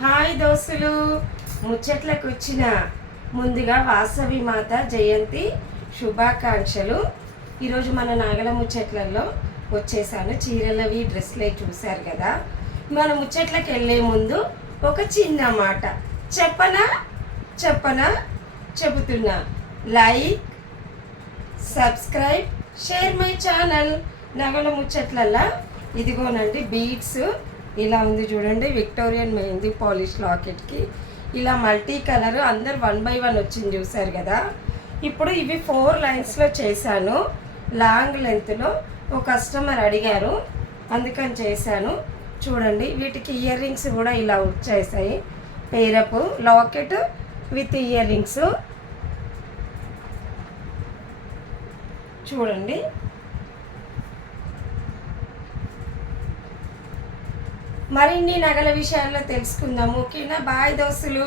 Hi దోస్తులు, ముచ్చట్లకు వచ్చిన ముందుగా వాసవి మాత జయంతి శుభాకాంక్షలు. ఈరోజు మన నాగల ముచ్చట్లలో వచ్చేసాను. చీరలవి డ్రెస్లే చూశారు కదా. మన ముచ్చట్లకు వెళ్ళే ముందు ఒక చిన్న మాట చెప్పనా చెబుతున్నా. Like, subscribe, share my channel. నగల ముచ్చట్లల్లా ఇదిగోనండి బీడ్స్ ఇలా ఉంది చూడండి. విక్టోరియన్ మెహందీ పాలిష్ లాకెట్కి ఇలా మల్టీ కలర్ అందరు 1 by 1 వచ్చింది చూసారు కదా. ఇప్పుడు ఇవి 4 లైన్స్లో చేశాను. లాంగ్ లెంత్లో ఒక కస్టమర్ అడిగారు, అందుకని చేశాను. చూడండి, వీటికి ఇయర్ రింగ్స్ కూడా ఇలా వచ్చేసాయి. Perapu locket with ear rings చూడండి. మరిన్ని నగల విషయాల్లో తెలుసుకుందాము. ఓకేనా? బాయ్ దోస్తులు.